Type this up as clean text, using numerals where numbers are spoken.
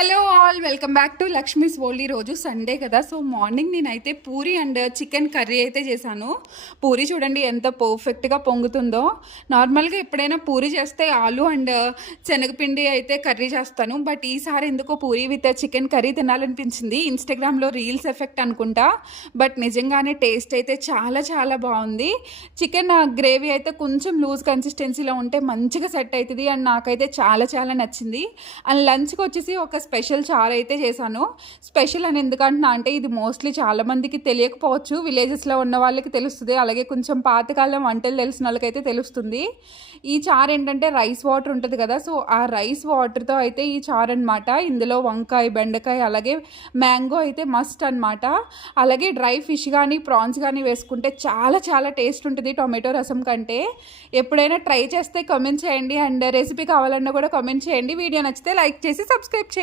Hello all, welcome back to Lakshmi's world. ఈరోజు Sunday కదా, so morning నేనైతే పూరి అండ్ చికెన్ కర్రీ అయితే చేశాను. పూరి చూడండి ఎంత పర్ఫెక్ట్గా పొంగుతుందో. నార్మల్గా ఎప్పుడైనా పూరి చేస్తే ఆలు అండ్ శనగపిండి అయితే కర్రీ చేస్తాను, బట్ ఈసారి ఎందుకో పూరి విత్ చికెన్ కర్రీ తినాలనిపించింది. ఇన్స్టాగ్రామ్లో రీల్స్ ఎఫెక్ట్ అనుకుంటా, బట్ నిజంగానే టేస్ట్ అయితే చాలా చాలా బాగుంది. చికెన్ గ్రేవీ అయితే కొంచెం లూజ్ కన్సిస్టెన్సీలో ఉంటే మంచిగా సెట్ అవుతుంది అండ్ నాకైతే చాలా చాలా నచ్చింది. అండ్ లంచ్కి వచ్చేసి ఒక స్పెషల్ చారు అయితే చేశాను. స్పెషల్ అని ఎందుకంటున్నా అంటే ఇది మోస్ట్లీ చాలామందికి తెలియకపోవచ్చు, విలేజెస్లో ఉన్న వాళ్ళకి తెలుస్తుంది, అలాగే కొంచెం పాతకాలం వంటలు తెలిసిన వాళ్ళకైతే తెలుస్తుంది. ఈ చారు ఏంటంటే రైస్ వాటర్ ఉంటుంది కదా, సో ఆ రైస్ వాటర్తో అయితే ఈ చారు అనమాట. ఇందులో వంకాయ, బెండకాయ, అలాగే మ్యాంగో అయితే మస్ట్ అనమాట. అలాగే డ్రై ఫిష్ కానీ ప్రాన్స్ కానీ వేసుకుంటే చాలా చాలా టేస్ట్ ఉంటుంది టొమాటో రసం కంటే. ఎప్పుడైనా ట్రై చేస్తే కామెంట్ చేయండి అండ్ రెసిపీ కావాలన్నా కూడా కామెంట్ చేయండి. వీడియో నచ్చితే లైక్ చేసి సబ్స్క్రైబ్ చేయండి.